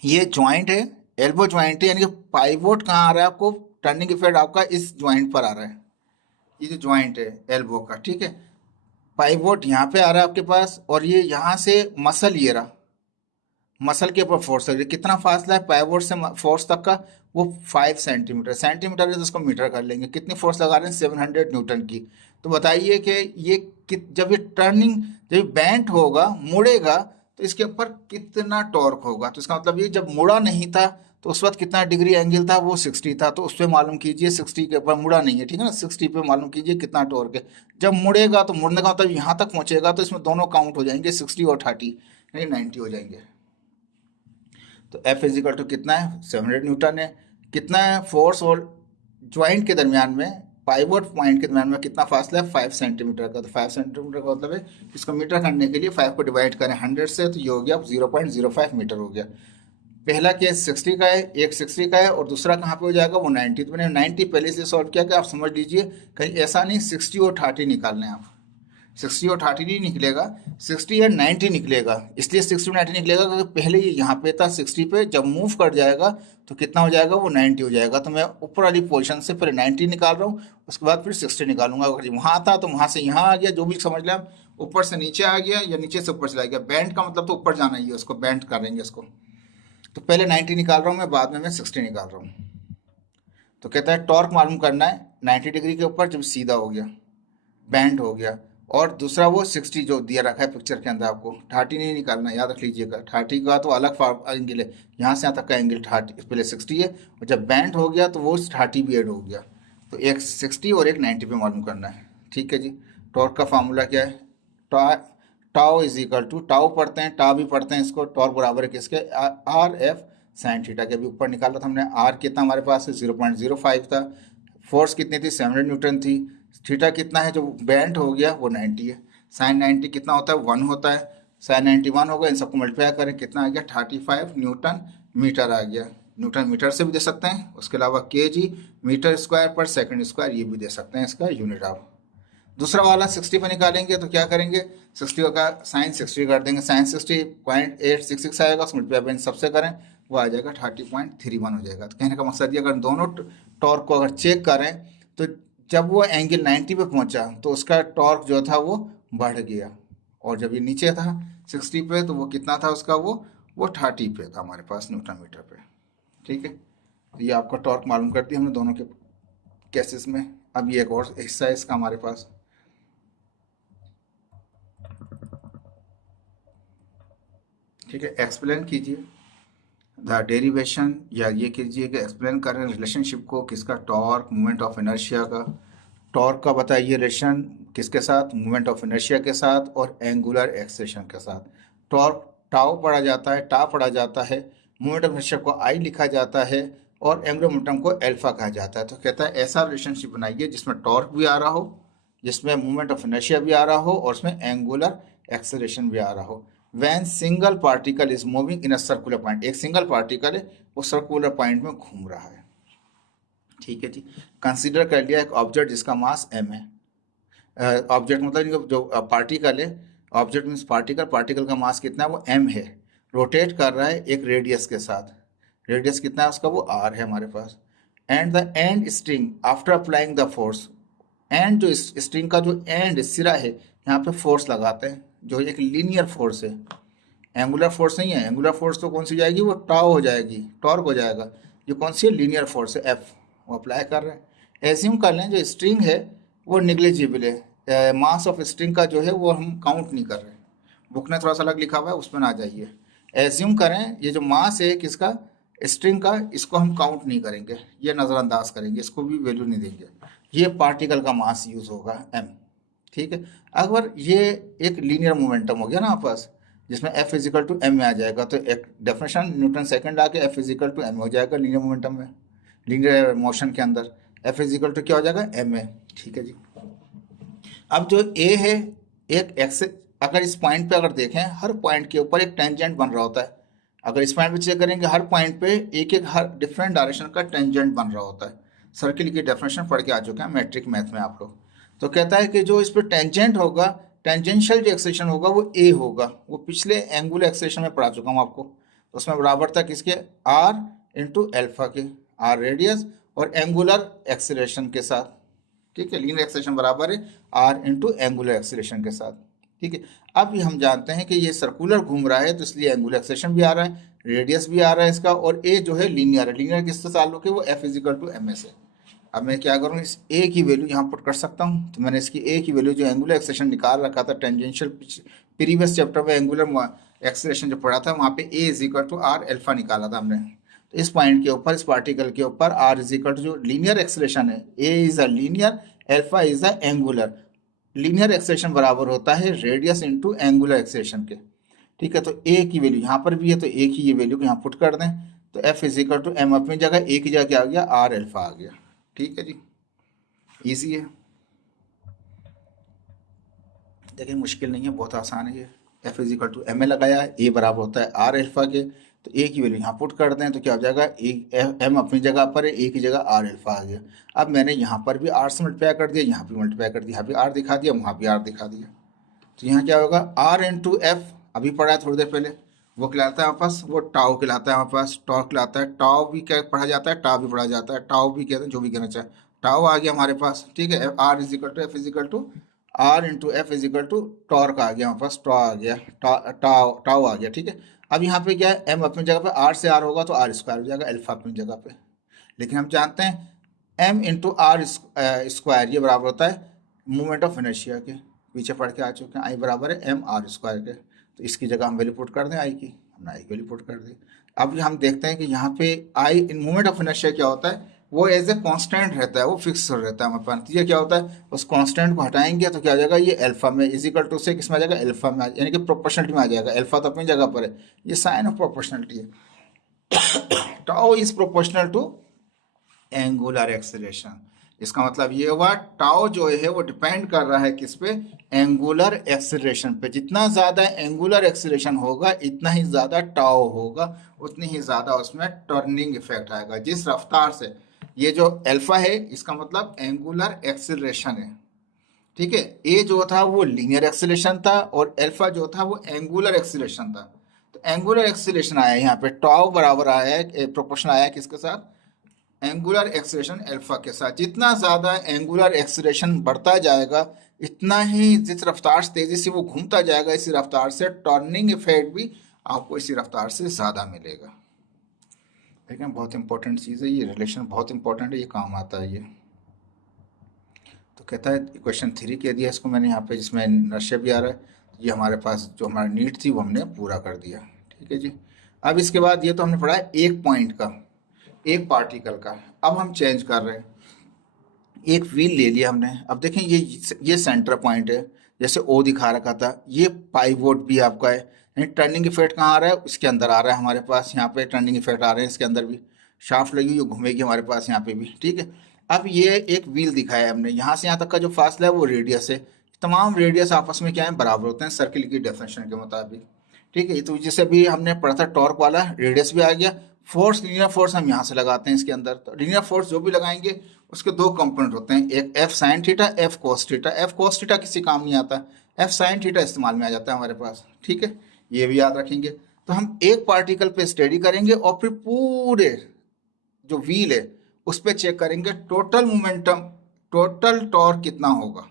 ये ज्वाइंट है, एल्बो ज्वाइंट है, यानी कि पाइवोट कहाँ आ रहा है आपको, टर्निंग इफेक्ट आपका इस ज्वाइंट पर आ रहा है, ये जो ज्वाइंट है एल्बो का। ठीक है, पाइवोट यहाँ पे आ रहा है आपके पास, और ये यहाँ से मसल, ये रहा मसल के ऊपर फोर्स लग रही है। कितना फासला है पाइवोट से फोर्स तक का, वो 5 सेंटीमीटर, सेंटीमीटर है तो उसको मीटर कर लेंगे। कितनी फोर्स लगा रहे हैं, 700 न्यूटन की। तो बताइए कि ये जब ये टर्निंग, जब ये बैंट होगा, मुड़ेगा, तो इसके ऊपर कितना टॉर्क होगा। तो इसका मतलब ये जब मुड़ा नहीं था तो उस वक्त कितना डिग्री एंगल था, वो 60 था, तो उस पर मालूम कीजिए, 60 के ऊपर मुड़ा नहीं है, ठीक है ना, 60 पे मालूम कीजिए कितना टॉर्क है। जब मुड़ेगा तो मुड़ने का मतलब यहाँ तक पहुंचेगा, तो इसमें दोनों काउंट हो जाएंगे, 60 और 30, यानी 90 हो जाएंगे। तो एफ इजिकल टू कितना है, 700 न्यूटन है। कितना है फोर्स और ज्वाइंट के दरमियान में, पाइवोट पॉइंट के दरमियान में कितना फासला है, 5 सेंटीमीटर का। तो 5 सेंटीमीटर का मतलब है, इसको मीटर करने के लिए 5 को डिवाइड करें 100 से, तो ये हो गया 0.05 मीटर हो गया। पहला केस 60 का है, एक 60 का है, और दूसरा कहाँ पे हो जाएगा, वो 90। तो मैंने 90 पहले से सॉल्व किया कि आप समझ लीजिए, कहीं ऐसा नहीं 60 और 30 निकालने हैं आप, 60 और 30 नहीं निकलेगा, 60 और 90 निकलेगा। इसलिए 60 और 90 निकलेगा क्योंकि पहले ये यहाँ पे था 60 पे, जब मूव कर जाएगा तो कितना हो जाएगा, वो 90 हो जाएगा। तो मैं ऊपर वाली पोजीशन से पहले 90 निकाल रहा हूँ, उसके बाद फिर 60 निकालूंगा। अगर वहाँ था तो वहाँ से यहाँ आ गया, जो भी समझ लें, ऊपर से नीचे आ गया या नीचे से ऊपर चला गया। बैंड का मतलब तो ऊपर जाना ही है, उसको बैंड करेंगे इसको। तो पहले 90 निकाल रहा हूँ मैं, बाद में मैं 60 निकाल रहा हूँ। तो कहता है टॉर्क मालूम करना है 90 डिग्री के ऊपर जब सीधा हो गया, बैंड हो गया। और दूसरा वो 60 जो दिया रखा है पिक्चर के अंदर, आपको 30 नहीं निकालना, याद रख लीजिएगा। 30 का तो अलग एंगल है, यहाँ से यहाँ तक का एंगल 30, पहले 60 है, और जब बैंड हो गया तो वो 30 भी ऐड हो गया। तो एक 60 और एक 90 पे मालूम करना है। ठीक है जी। टॉर्क का फार्मूला क्या है, tau is equal to, tau पढ़ते हैं, टा भी पढ़ते हैं इसको, टॉर्क बराबर है किसके, आर एफ साइन थीटा के। अभी ऊपर निकाला था हमने, आर कितना हमारे पास है 0.05 था, फोर्स कितनी थी 700 न्यूटन थी, थीटा कितना है जो बैंड हो गया वो 90 है, साइन 90 कितना होता है 1 होता है, साइन 91 होगा। इन सबको मल्टीप्लाई करें कितना आ गया 35 न्यूटन मीटर आ गया। न्यूटन मीटर से भी दे सकते हैं, उसके अलावा केजी मीटर स्क्वायर पर सेकंड स्क्वायर ये भी दे सकते हैं इसका यूनिट ऑफ। दूसरा वाला 60 पर निकालेंगे तो क्या करेंगे, 60 का साइन 60 कर देंगे, साइन 60.866 आएगा, उसको मल्टीप्लाई सबसे करें वो आ जाएगा 30.31 हो जाएगा। तो कहने का मकसद ये, अगर दोनों टॉर्क को अगर चेक करें तो जब वो एंगल 90 पे पहुंचा तो उसका टॉर्क जो था वो बढ़ गया, और जब ये नीचे था 60 पे तो वो कितना था उसका, वो 30 पे था हमारे पास न्यूटन मीटर पे। ठीक है, तो ये आपका टॉर्क मालूम कर दिया हमने दोनों के केसेस में। अब ये एक और हिस्सा है इसका हमारे पास, ठीक है। एक्सप्लेन कीजिए द डेरिवेशन, या ये कीजिए कि एक्सप्लेन कर रहे हैं रिलेशनशिप को किसका, टॉर्क मोमेंट ऑफ इनर्शिया का। टॉर्क का बताइए रिलेशन किसके साथ, मोमेंट ऑफ इनर्शिया के साथ और एंगुलर एक्सेलेरेशन के साथ। टॉर्क टाउ पढ़ा जाता है, टा पढ़ा जाता है, मोमेंट ऑफ इनर्शिया को आई लिखा जाता है और एंगुलर मोमेंटम को एल्फा कहा जाता है। तो कहता है ऐसा रिलेशनशिप बनाइए जिसमें टॉर्क भी आ रहा हो, जिसमें मोमेंट ऑफ इनर्शिया भी आ रहा हो और उसमें एंगुलर एक्सेलरेशन भी आ रहा हो। When single particle is moving in a circular point, एक सिंगल पार्टिकल है वो सर्कुलर पॉइंट में घूम रहा है। ठीक है जी। कंसीडर कर लिया एक ऑब्जेक्ट जिसका मास m है, ऑब्जेक्ट मतलब जो पार्टिकल है, ऑब्जेक्ट मीन्स पार्टिकल, पार्टिकल का मास कितना है वो m है, रोटेट कर रहा है एक रेडियस के साथ, रेडियस कितना है उसका वो r है हमारे पास। And the end string after applying the force, and जो स्ट्रिंग का जो एंड सिरा है यहाँ पे फोर्स लगाते हैं जो एक लीनियर फोर्स है, एंगुलर फोर्स नहीं है। एंगुलर फोर्स तो कौन सी जाएगी, वो टाउ हो जाएगी, टॉर्क हो जाएगा। ये कौन सी है, लीनियर फोर्स है एफ, वो अप्लाई कर रहे हैं। एज्यूम कर लें जो स्ट्रिंग है वो निग्लिजिबल है, मास ऑफ स्ट्रिंग का जो है वो हम काउंट नहीं कर रहे, बुक ने थोड़ा सा अलग लिखा हुआ है उसमें ना जाइए। एज्यूम करें ये जो मास है किसका, स्ट्रिंग का, इसको हम काउंट नहीं करेंगे, ये नज़रअंदाज करेंगे, इसको भी वैल्यू नहीं देंगे, ये पार्टिकल का मास यूज होगा m। ठीक है, अगर ये एक लीनियर मोमेंटम हो गया ना आपस, जिसमें F इजिकल टू एम में आ जाएगा, तो एक डेफिनेशन न्यूटन सेकंड आके F इजिकल टू एम हो जाएगा लीनियर मोमेंटम में, लीनियर मोशन के अंदर F इजिकल टू क्या हो जाएगा एम है। ठीक है जी। अब जो A है एक एक्स, अगर इस पॉइंट पे अगर देखें हर पॉइंट के ऊपर एक टेंजेंट बन रहा होता है, अगर इस पॉइंट पे चेक करेंगे हर पॉइंट पे एक एक हर डिफरेंट डायरेक्शन का टेंजेंट बन रहा होता है। सर्किल की डेफिनेशन पढ़ के आ चुके हैं मैट्रिक मैथ में आप लोग। तो कहता है कि जो इस पर टेंजेंट होगा, टेंजेंशियल जो एक्सेलेरेशन होगा वो ए होगा, वो पिछले एंगुलर एक्सेलेरेशन में पढ़ा चुका हूँ आपको। तो उसमें बराबर था किसके, आर इंटू एल्फा के, आर रेडियस और एंगुलर एक्सेलेरेशन के साथ। ठीक है, लीनियर एक्सेलेरेशन बराबर है आर इंटू एंगुलर एक्सेलेरेशन के साथ। ठीक है, अब हम जानते हैं कि ये सर्कुलर घूम रहा है तो इसलिए एंगुलर एक्सेलेरेशन भी आ रहा है, रेडियस भी आ रहा है इसका, और ए जो है लीनियर है, लीनियर किससे ताल्लुक है वो F is equal to M S है। अब मैं क्या करूँ, इस ए की वैल्यू यहाँ पुट कर सकता हूँ। तो मैंने इसकी ए की वैल्यू जो एंगुलर एक्सेलेरेशन निकाल रखा था टेंजेंशियल, प्रीवियस चैप्टर में एंगुलर एक्सेलेरेशन जो पढ़ा था वहाँ पे a is equal to r alpha निकाला था हमने। तो इस पॉइंट के ऊपर, इस पार्टिकल के ऊपर आर इज इक्वल टू जो लीनियर एक्सेलेरेशन है, a is a linear, alpha is a angular. Linear acceleration बराबर होता है रेडियस इंटू एंगुलर एक्सेलेरेशन के। ठीक है, तो ए की वैल्यू यहाँ पर भी है तो ए की ये वैल्यू को यहाँ पुट कर दें, तो F is equal to M अपनी जगह, ए की जगह क्या आ गया, आर एल्फा आ गया। ठीक है जी, इजी है, देखिए मुश्किल नहीं है, बहुत आसान है ये। F is equal to M A लगाया, ए बराबर होता है आर एल्फा के, तो ए की वैल्यू यहाँ पुट कर दें तो क्या हो जाएगा, एम अपनी जगह पर है, ए की जगह आर एल्फा आ गया। अब मैंने यहाँ पर भी आर से मल्टीप्लाई कर दिया, यहाँ भी मल्टीप्लाई कर दिया, यहाँ भी आर दिखा दिया, वहाँ भी आर दिखा दिया। तो यहाँ क्या होगा, आर इंटू एफ, अभी पढ़ा है थोड़ी देर पहले, वो कहलाता है हमारे पास, वो टाउ कहलाता है हमारे पास, टॉर्क कहलाता है। टाउ भी क्या पढ़ा जाता है, टाउ भी पढ़ा जाता है, टाउ भी कहते हैं, जो भी कहना चाहे। टाउ आ गया हमारे पास, ठीक है। R is equal to F is equal to r into F is equal to torque आ गया हमारे पास, टॉ आ गया, टाउ टाउ आ गया, ठीक है। अब यहाँ पे क्या है, एम अपनी जगह पे, आर से आर होगा तो आर स्क्वायर हो जाएगा, अल्फा अपनी जगह पे। लेकिन हम जानते हैं एम इंटू आर स्क्वायर ये बराबर होता है मूवमेंट ऑफ इनर्शिया के, पीछे पढ़ के आ चुके हैं, आई बराबर है एम आर स्क्वायर के। तो इसकी जगह हम वैल्यू पुट कर दें आई की, हमने आई की वैल्यू पुट कर दी। अब हम देखते हैं कि यहाँ पे आई इन मूवमेंट ऑफ इनर्शिया क्या होता है, वो एज ए कांस्टेंट रहता है, वो फिक्स रहता है हमारे पास। तो ये क्या होता है, उस कांस्टेंट को हटाएंगे तो क्या आ जाएगा, ये अल्फा में इज इक्वल टू से किस में आ जाएगा, अल्फा में यानी कि प्रोपोर्शनलिटी में आ जाएगा। अल्फा तो अपनी जगह पर है, ये साइन ऑफ प्रोपोर्शनलिटी है। Tau is proportional to angular acceleration. इसका मतलब ये हुआ टाउ जो है वो डिपेंड कर रहा है किस पे, एंगुलर एक्सेलरेशन पे। जितना ज्यादा एंगुलर एक्सेलरेशन होगा इतना ही ज्यादा टाउ होगा, उतनी ही ज्यादा उसमें टर्निंग इफेक्ट आएगा। जिस रफ्तार से ये जो अल्फा है इसका मतलब एंगुलर एक्सेलरेशन है, ठीक है। ए जो था वो लीनियर एक्सेलरेशन था और अल्फा जो था वो एंगुलर एक्सेलरेशन था। तो एंगुलर एक्सेलरेशन आया यहाँ पे, टाउ बराबर आया है, प्रोपोर्शनल आया है किसके साथ, एंगुलर एक्सेलरेशन अल्फा के साथ। जितना ज़्यादा एंगुलर एक्सेलरेशन बढ़ता जाएगा इतना ही जिस रफ्तार से तेज़ी से वो घूमता जाएगा, इसी रफ्तार से टर्निंग इफेक्ट भी आपको इसी रफ्तार से ज़्यादा मिलेगा। ठीक है, बहुत इंपॉर्टेंट चीज़ है ये, रिलेशन बहुत इंपॉर्टेंट है, ये काम आता है ये। तो कहता है क्वेश्चन 3 कह दिया इसको मैंने यहाँ पे, जिसमें नशे भी आ रहा है। तो ये हमारे पास जो हमारी नीड थी वो हमने पूरा कर दिया, ठीक है जी। अब इसके बाद ये तो हमने पढ़ा है एक पॉइंट का, एक पार्टिकल का। अब हम चेंज कर रहे हैं, एक व्हील ले लिया हमने। अब देखें ये सेंटर पॉइंट है, जैसे ओ दिखा रखा था, ये पाइवोट भी आपका है। यानी टर्निंग इफेक्ट कहाँ आ रहा है, इसके अंदर आ रहा है हमारे पास, यहाँ पे टर्निंग इफेक्ट आ रहे हैं इसके अंदर भी, शाफ्ट लगी हुई घूमेगी हमारे पास यहाँ पे भी, ठीक है। अब ये एक व्हील दिखाया है हमने, यहाँ से यहाँ तक का जो फासला है वो रेडियस है। तमाम रेडियस आपस में क्या है, बराबर होते हैं सर्किल की डेफिनेशन के मुताबिक, ठीक है। तो जैसे अभी हमने पढ़ा था टॉर्क वाला, रेडियस भी आ गया। फोर्स, लीनियर फोर्स हम यहाँ से लगाते हैं इसके अंदर। तो लीनियर फोर्स जो भी लगाएंगे उसके दो कंपोनेंट होते हैं, एक F sine theta, F cos theta. F cos theta किसी काम नहीं आता, एफ साइन थीटा इस्तेमाल में आ जाता है हमारे पास, ठीक है। ये भी याद रखेंगे। तो हम एक पार्टिकल पे स्टडी करेंगे और फिर पूरे जो व्हील है उस पर चेक करेंगे टोटल मोमेंटम, टोटल टॉर्क कितना होगा,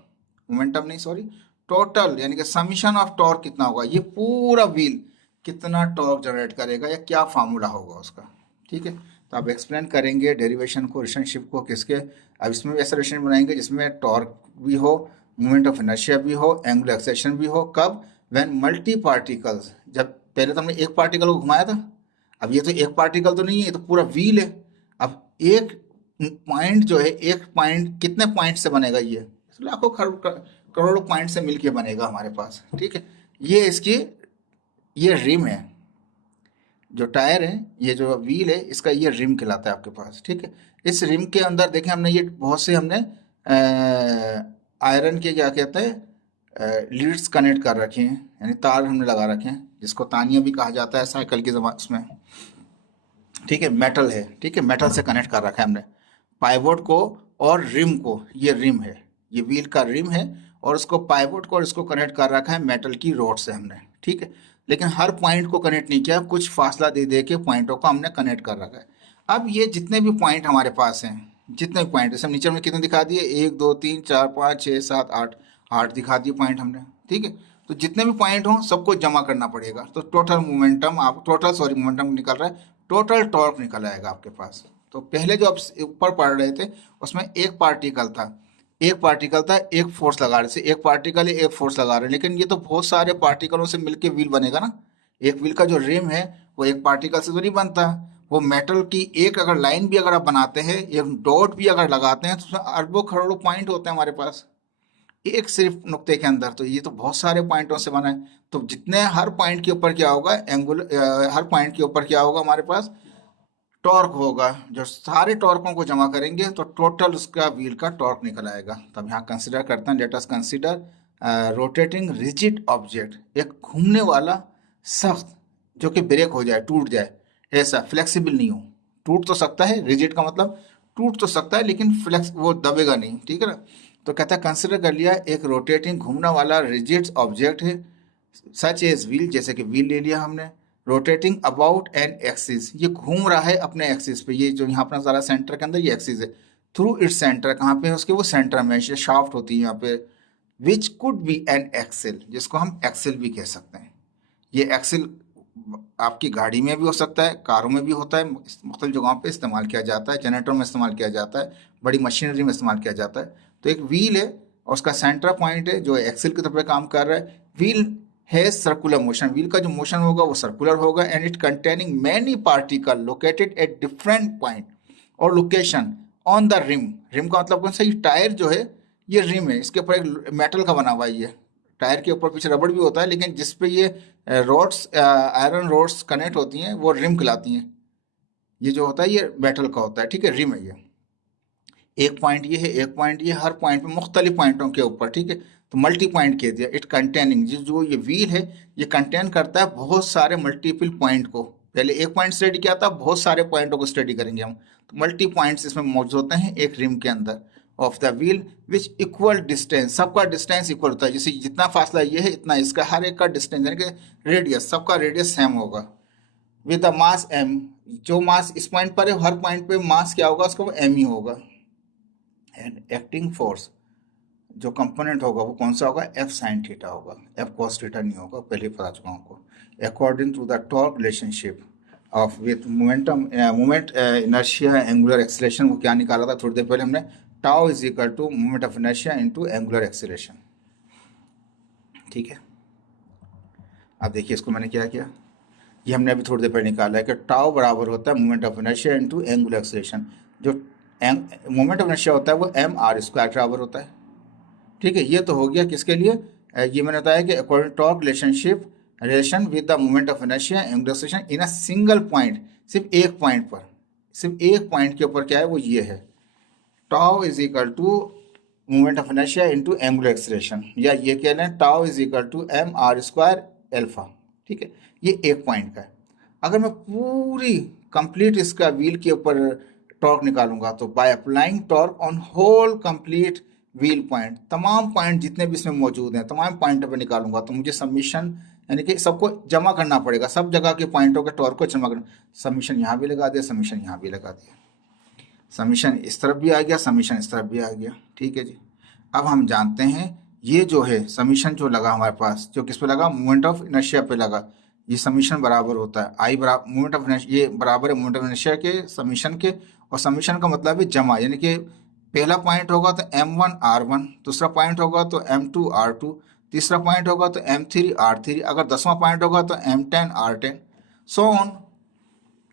मोमेंटम नहीं सॉरी, टोटल यानी कि समीशन ऑफ टॉर्क कितना होगा, ये पूरा व्हील कितना टॉर्क जनरेट करेगा या क्या फार्मूला होगा उसका, ठीक है। तो आप एक्सप्लेन करेंगे डेरिवेशन को, रिलेशनशिप को किसके। अब इसमें भी ऐसा रिलेशन बनाएंगे जिसमें टॉर्क भी हो, मूवमेंट ऑफ इनर्शिया भी हो, एंगुलर एक्सेलरेशन भी हो। कब, व्हेन मल्टी पार्टिकल्स, जब पहले तो हमने एक पार्टिकल को घुमाया था, अब ये तो एक पार्टिकल तो नहीं है, ये तो पूरा व्हील है। अब एक पॉइंट जो है, एक पॉइंट कितने पॉइंट से बनेगा, ये लाखों करोड़ों पॉइंट से मिलके बनेगा हमारे पास, ठीक है। ये इसकी, ये रिम है, जो टायर है, ये जो व्हील है, इसका ये रिम कहलाता है आपके पास, ठीक है। इस रिम के अंदर देखें हमने ये बहुत से हमने आयरन के क्या कहते हैं लीड्स कनेक्ट कर रखे हैं, यानी तार हमने लगा रखे हैं, जिसको तानिया भी कहा जाता है साइकिल के जमा उसमें, ठीक है। मेटल है, ठीक है, मेटल से कनेक्ट कर रखा है हमने पाइवोट को और रिम को। ये रिम है, ये व्हील का रिम है, और उसको पाइवोट को और इसको कनेक्ट कर रखा है मेटल की रॉड से हमने, ठीक है। लेकिन हर पॉइंट को कनेक्ट नहीं किया, कुछ फासला दे दे के पॉइंटों को हमने कनेक्ट कर रखा है। अब ये जितने भी पॉइंट हमारे पास हैं, जितने भी पॉइंट, जैसे नीचे हमने कितने दिखा दिए, 1 2 3 4 5 6 7 8, 8 दिखा दिए पॉइंट हमने, ठीक है। तो जितने भी पॉइंट हों सबको जमा करना पड़ेगा, तो टोटल मोमेंटम आप टोटल सॉरी मोमेंटम निकल रहा है, टोटल टॉर्क निकल आएगा आपके पास। तो पहले जो आप ऊपर पढ़ रहे थे उसमें एक पार्टिकल था, एक पार्टिकल था, एक फोर्स लगा रहे थे, एक पार्टिकल है एक फोर्स लगा रहे हैं। लेकिन ये तो बहुत सारे पार्टिकलों से मिलके व्हील बनेगा ना। एक व्हील का जो रिम है वो एक पार्टिकल से तो नहीं बनता, वो मेटल की एक अगर लाइन भी अगर आप बनाते हैं, एक डॉट भी अगर लगाते हैं, तो उसमें अरबों करोड़ों पॉइंट होते हैं हमारे पास एक सिर्फ नुक्ते के अंदर। तो ये तो बहुत सारे पॉइंटों से बना है। तो जितने हर पॉइंट के ऊपर क्या होगा, हर पॉइंट के ऊपर क्या होगा हमारे पास, टॉर्क होगा। जो सारे टॉर्कों को जमा करेंगे तो टोटल उसका व्हील का टॉर्क निकल आएगा। तो हम यहाँ कंसिडर करते हैं, let us consider rotating rigid object, एक घूमने वाला सख्त जो कि ब्रेक हो जाए, टूट जाए, ऐसा फ्लेक्सिबल नहीं हो। टूट तो सकता है, रिजिड का मतलब टूट तो सकता है लेकिन फ्लेक्स वो दबेगा नहीं, ठीक है ना। तो कहता है कंसिडर कर लिया एक रोटेटिंग घूमने वाला रिजिड ऑब्जेक्ट है सच एज व्हील, जैसे कि व्हील ले लिया हमने, रोटेटिंग अबाउट एन एक्सिस, ये घूम रहा है अपने एक्सिस पे, ये जो यहाँ अपना सारा सेंटर के अंदर ये एक्सिस है, थ्रू इट्स सेंटर, कहाँ पे है उसके, वो सेंटर में, ये शाफ्ट होती है यहाँ पे, which could be an axle, जिसको हम एक्सिल भी कह सकते हैं। ये एक्सिल आपकी गाड़ी में भी हो सकता है, कारों में भी होता है, मुख्तलिफ जगहों पे इस्तेमाल किया जाता है, जनरेटर में इस्तेमाल किया जाता है, बड़ी मशीनरी में इस्तेमाल किया जाता है। तो एक व्हील है और उसका सेंटर पॉइंट है जो एक्सिल की तरफ काम कर रहा है। व्हील है सर्कुलर मोशन, व्हील का जो मोशन होगा वो सर्कुलर होगा, and it containing many particle located at different point और location on the rim. Rim का मतलब कौन सा, ये टायर जो है ये रिम है, इसके ऊपर एक मेटल का बना हुआ है, ये टायर के ऊपर पीछे रबड़ भी होता है, लेकिन जिस पे ये रोड्स आयरन रोड्स कनेक्ट होती हैं वो रिम कहलाती हैं। ये जो होता है ये मेटल का होता है, ठीक है, रिम है ये। एक पॉइंट ये है, एक पॉइंट ये, हर पॉइंट पे मुख्तलिफ पॉइंटों के ऊपर, ठीक है, तो मल्टी पॉइंट कह दिया। इट कंटेनिंग, जो ये व्हील है ये कंटेन करता है बहुत सारे मल्टीपल पॉइंट को। पहले एक पॉइंट स्टडी किया था, बहुत सारे पॉइंटों को स्टडी करेंगे हम, तो मल्टी पॉइंट्स इसमें मौजूद होते हैं एक रिम के अंदर of the wheel which equal distance, सबका डिस्टेंस इक्वल होता है, जैसे जितना फासला ये है इतना इसका, हर एक का डिस्टेंस यानी कि रेडियस, सबका रेडियस सेम होगा। विद द मास एम, जो मास इस पॉइंट पर है हर पॉइंट पे मास क्या होगा उसका, वो एम ही होगा। एंड एक्टिंग फोर्स जो कंपोनेंट होगा वो कौन सा होगा, एफ साइन थीटा होगा, एफ कॉस थीटा नहीं होगा, पहले बता चुका हूँ आपको। According to the torque relationship of with momentum moment inertia angular acceleration, वो क्या निकाला था थोड़ी देर पहले हमने, tau is equal to moment of inertia into angular acceleration, ठीक है। अब देखिए इसको मैंने क्या किया, ये हमने अभी थोड़ी देर पहले निकाला है कि टाउ बराबर होता है moment of inertia into angular acceleration. जो मोमेंट ऑफ इनर्शिया होता है वो एम आर स्क्वायर बराबर होता है, ठीक है। ये तो हो गया किसके लिए, ये मैंने बताया कि according torque relationship relation with the moment of inertia angular acceleration in a single point, सिर्फ एक पॉइंट पर, सिर्फ एक पॉइंट के ऊपर क्या है वो ये है, tau is equal to moment of inertia into angular acceleration, या ये कह लें tau is equal to M R square alpha, ठीक है। ये एक पॉइंट का है। अगर मैं पूरी कंप्लीट इसका व्हील के ऊपर टॉर्क निकालूंगा तो by applying torque on whole complete wheel point, तमाम पॉइंट जितने भी इसमें मौजूद हैं तमाम पॉइंटों पर निकालूंगा तो मुझे सबमिशन यानी कि सबको जमा करना पड़ेगा, सब जगह के पॉइंटों के टॉर्क को जमा करना। सबमिशन यहाँ भी लगा दिया, सबमिशन यहाँ भी लगा दिया, सबमिशन इस तरफ भी आ गया, सबमिशन इस तरफ भी आ गया, ठीक है जी। अब हम जानते हैं ये जो है सबमिशन जो लगा हमारे पास, जो किस पे लगा, मोमेंट ऑफ इनर्शिया पे लगा, ये सबमिशन बराबर होता है आई बराबर मोमेंट ऑफ इनर्शिया, ये बराबर है मोमेंट ऑफ इनर्शिया के सबमिशन के, और सबमिशन का मतलब है जमा, यानी कि पहला पॉइंट होगा तो m1 r1, दूसरा पॉइंट होगा तो m2 r2, तीसरा पॉइंट होगा तो m3 r3, अगर 10वां पॉइंट होगा तो m10 r10, so on.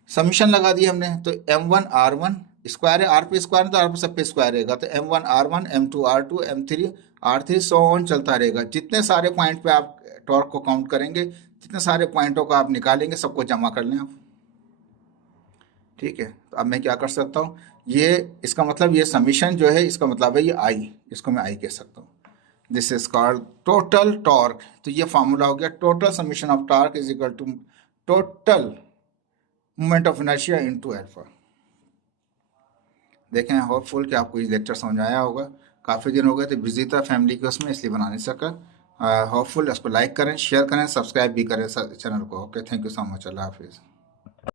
Submission लगा दिया हमने तो m1 r1 स्क्वायर है, आर पे स्क्वायर है तो आर पे सब पे स्क्वायर रहेगा, तो m1 r1 m2 r2 m3 r3 so on चलता रहेगा। जितने सारे पॉइंट पे आप टॉर्क को काउंट करेंगे, जितने सारे पॉइंटों को आप निकालेंगे, सबको जमा कर लें आप, ठीक है। तो अब मैं क्या कर सकता हूँ, ये इसका मतलब ये सबमिशन जो है इसका मतलब है ये आई, इसको मैं आई कह सकता हूँ। This is called total torque. तो ये फार्मूला हो गया, total submission of torque is equal to total moment of inertia into alpha. देखें, होपफुल कि आपको ये लेक्चर समझ आया होगा। काफ़ी दिन हो गए थे बिजी था फैमिली के उसमें, इसलिए बना नहीं सका। होपफुल इसको लाइक करें, शेयर करें, सब्सक्राइब भी करें चैनल को। Okay, thank you so much, अल्लाह हाफिज़।